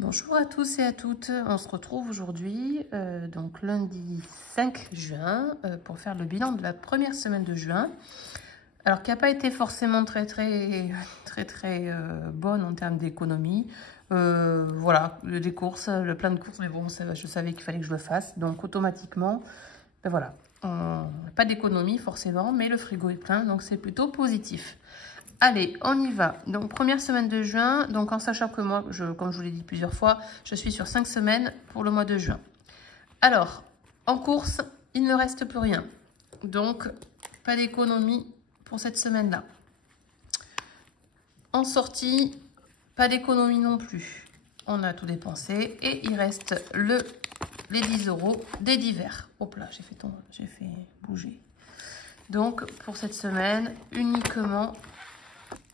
Bonjour à tous et à toutes, on se retrouve aujourd'hui, donc lundi 5 juin, pour faire le bilan de la première semaine de juin. Alors qui n'a pas été forcément très bonne en termes d'économie. Voilà, les courses, le plein de courses, mais bon, ça, je savais qu'il fallait que je le fasse, donc automatiquement, ben voilà, pas d'économie forcément, mais le frigo est plein, donc c'est plutôt positif. Allez, on y va. Donc, première semaine de juin. Donc, en sachant que moi, comme je vous l'ai dit plusieurs fois, je suis sur 5 semaines pour le mois de juin. Alors, en course, il ne reste plus rien. Donc, pas d'économie pour cette semaine-là. En sortie, pas d'économie non plus. On a tout dépensé. Et il reste les 10 € des divers. Hop là, j'ai fait bouger. Donc, pour cette semaine, uniquement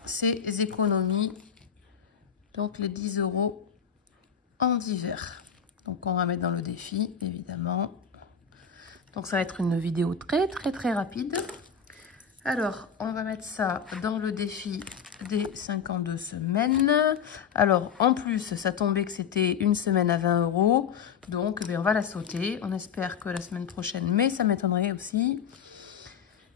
ces économies, donc les 10 € en divers. Donc on va mettre dans le défi, évidemment. Donc ça va être une vidéo très rapide. Alors on va mettre ça dans le défi des 52 semaines. Alors en plus ça tombait que c'était une semaine à 20 €, donc on va la sauter. On espère que la semaine prochaine, mais ça m'étonnerait aussi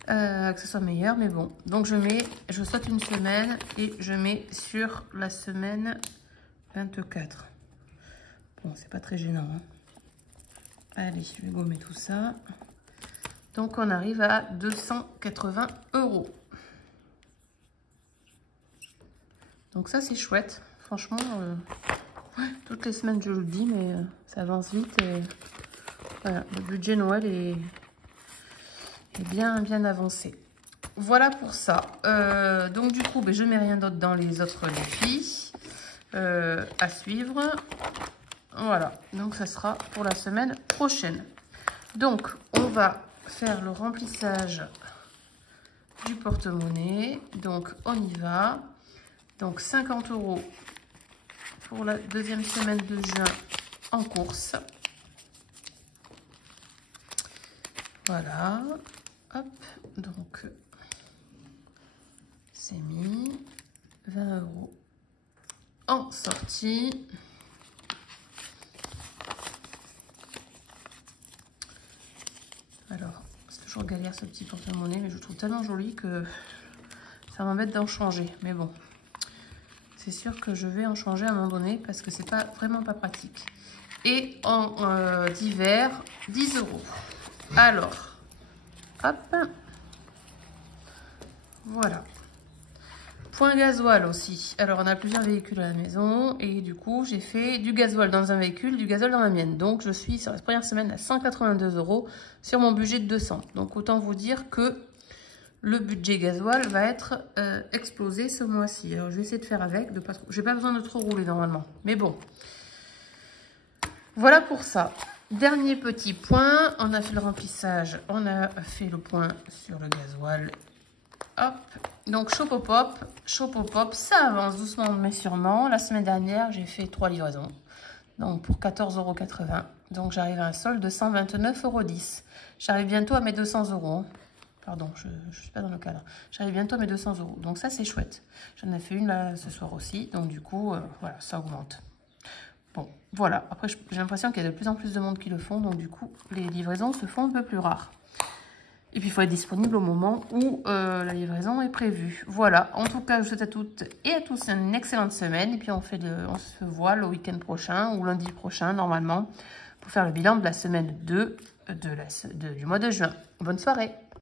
que ce soit meilleur, mais bon. Donc je saute une semaine et je mets sur la semaine 24. Bon, c'est pas très gênant, hein. Allez, je vais gommer tout ça. Donc on arrive à 280 €. Donc ça c'est chouette, franchement. Toutes les semaines je le dis, mais ça avance vite. Et voilà, le budget Noël est bien avancé. Voilà pour ça. Donc du coup, je mets rien d'autre dans les autres défis à suivre. Voilà, donc ça sera pour la semaine prochaine. Donc on va faire le remplissage du porte-monnaie. Donc on y va. Donc 50 € pour la deuxième semaine de juin en course. Voilà. Hop, donc c'est mis 20 € en sortie. Alors, c'est toujours galère ce petit porte-monnaie, mais je le trouve tellement joli que ça m'embête d'en changer. Mais bon, c'est sûr que je vais en changer à un moment donné parce que c'est vraiment pas pratique. Et en divers, 10 €. Alors, hop, voilà. Point gasoil aussi. Alors, on a plusieurs véhicules à la maison et du coup, j'ai fait du gasoil dans un véhicule, du gasoil dans la mienne. Donc, je suis sur la première semaine à 182 € sur mon budget de 200. Donc, autant vous dire que le budget gasoil va être explosé ce mois-ci. Alors, je vais essayer de faire avec. J'ai pas besoin de trop rouler normalement. Mais bon. Voilà pour ça. Dernier petit point. On a fait le remplissage. On a fait le point sur le gasoil. Hop, donc Shopopop, ça avance doucement mais sûrement. La semaine dernière, j'ai fait 3 livraisons, donc pour 14,80 €. Donc j'arrive à un solde de 129,10 €. J'arrive bientôt à mes 200 €. Pardon, je ne suis pas dans le cadre. J'arrive bientôt à mes 200 €. Donc ça, c'est chouette. J'en ai fait une là ce soir aussi. Donc du coup, voilà, ça augmente. Bon, voilà. Après, j'ai l'impression qu'il y a de plus en plus de monde qui le font. Donc du coup, les livraisons se font un peu plus rares. Et puis, il faut être disponible au moment où la livraison est prévue. Voilà. En tout cas, je vous souhaite à toutes et à tous une excellente semaine. Et puis, on se voit le week-end prochain ou lundi prochain, normalement, pour faire le bilan de la semaine 2 du mois de juin. Bonne soirée.